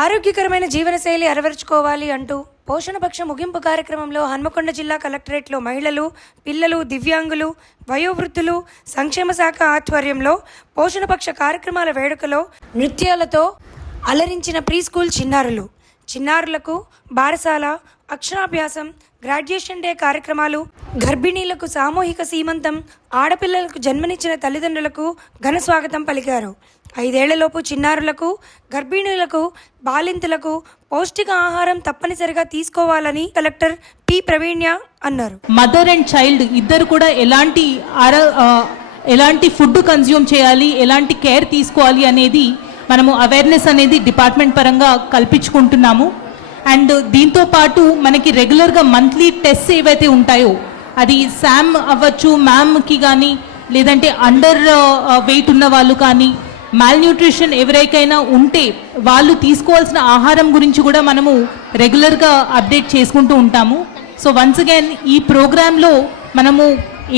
ఆరోగ్యకరమైన జీవనశైలి అలవరుచుకోవాలి అంటూ పోషణపక్ష ముగింపు కార్యక్రమంలో హన్మకొండ జిల్లా కలెక్టరేట్లో మహిళలు, పిల్లలు, దివ్యాంగులు, వయోవృద్ధులు సంక్షేమ శాఖ ఆధ్వర్యంలో పోషణపక్ష కార్యక్రమాల వేడుకలో నృత్యాలతో అలరించిన ప్రీ స్కూల్ చిన్నారులకు బారసాల, అక్షరాభ్యాసం, గ్రాడ్యుయేషన్ డే కార్యక్రమాలు, గర్భిణీలకు సామూహిక సీమంతం, ఆడపిల్లలకు జన్మనిచ్చిన తల్లిదండ్రులకు ఘన స్వాగతం పలికారు. 5 ఏళ్లలోపు చిన్నారులకు, గర్భిణీలకు, బాలింతలకు పౌష్టిక ఆహారం తప్పనిసరిగా తీసుకోవాలని కలెక్టర్ పి ప్రవీణ్య అన్నారు. మదర్ అండ్ చైల్డ్ ఇద్దరు కూడా ఎలాంటి ఫుడ్ కన్జ్యూమ్ చేయాలి, ఎలాంటి కేర్ తీసుకోవాలి అనేది మనము అవేర్నెస్ అనేది డిపార్ట్మెంట్ పరంగా కల్పించుకుంటున్నాము. అండ్ దీంతో పాటు మనకి రెగ్యులర్గా మంత్లీ టెస్ట్ ఏవైతే ఉంటాయో అది శామ్ అవ్వచ్చు, మ్యామ్కి కానీ లేదంటే అండర్ వెయిట్ ఉన్న వాళ్ళు కానీ మాల్న్యూట్రిషన్ ఎవరికైనా ఉంటే వాళ్ళు తీసుకోవాల్సిన ఆహారం గురించి కూడా మనము రెగ్యులర్గా అప్డేట్ చేసుకుంటూ ఉంటాము. సో వన్స్ అగైన్ ఈ ప్రోగ్రాంలో మనము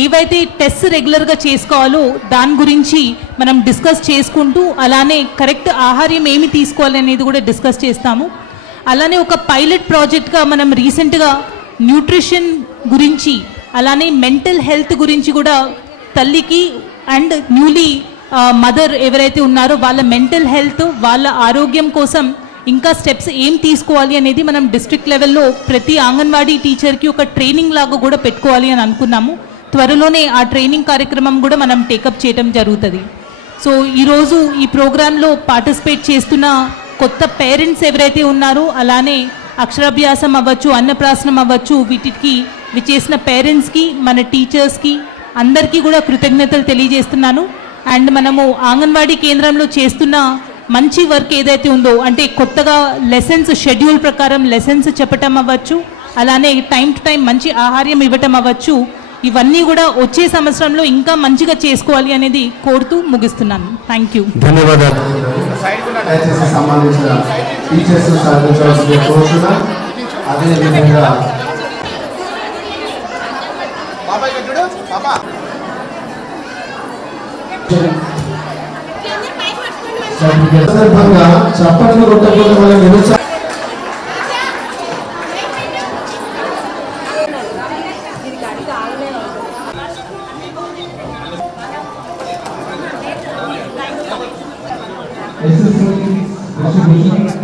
ఏవైతే టెస్ట్ రెగ్యులర్గా చేసుకోవాలో దాని గురించి మనం డిస్కస్ చేసుకుంటూ అలానే కరెక్ట్ ఆహారం ఏమి తీసుకోవాలి అనేది కూడా డిస్కస్ చేస్తాము. అలానే ఒక పైలట్ ప్రాజెక్ట్గా మనం రీసెంట్గా న్యూట్రిషన్ గురించి అలానే మెంటల్ హెల్త్ గురించి కూడా తల్లికి అండ్ న్యూలీ మదర్ ఎవరైతే ఉన్నారో వాళ్ళ మెంటల్ హెల్త్, వాళ్ళ ఆరోగ్యం కోసం ఇంకా స్టెప్స్ ఏం తీసుకోవాలి అనేది మనం డిస్ట్రిక్ట్ లెవెల్లో ప్రతి అంగన్వాడీ టీచర్కి ఒక ట్రైనింగ్ లాగా కూడా పెట్టుకోవాలి అని అనుకున్నాము. త్వరలోనే ఆ ట్రైనింగ్ కార్యక్రమం కూడా మనం టేకప్ చేయడం జరుగుతుంది. సో ఈరోజు ఈ ప్రోగ్రాంలో పార్టిసిపేట్ చేస్తున్న కొత్త పేరెంట్స్ ఎవరైతే ఉన్నారో అలానే అక్షరాభ్యాసం అవ్వచ్చు, అన్నప్రాసనం అవ్వచ్చు, వీటికి విచ్చేసిన పేరెంట్స్కి, మన టీచర్స్కి అందరికీ కూడా కృతజ్ఞతలు తెలియజేస్తున్నాను. అండ్ మనము అంగన్వాడీ కేంద్రంలో చేస్తున్న మంచి వర్క్ ఏదైతే ఉందో అంటే కొత్తగా లెసన్స్ షెడ్యూల్ ప్రకారం లెసన్స్ చెప్పటం అవ్వచ్చు, అలానే టైం టు టైం మంచి ఆహారం ఇవ్వటం అవ్వచ్చు, ఇవన్నీ కూడా వచ్చే సంవత్సరంలో ఇంకా మంచిగా చేసుకోవాలి అనేది కోరుతూ ముగిస్తున్నాను. Thank you. ధన్యవాదాలు. చప్పట్లు కొట్టకుండా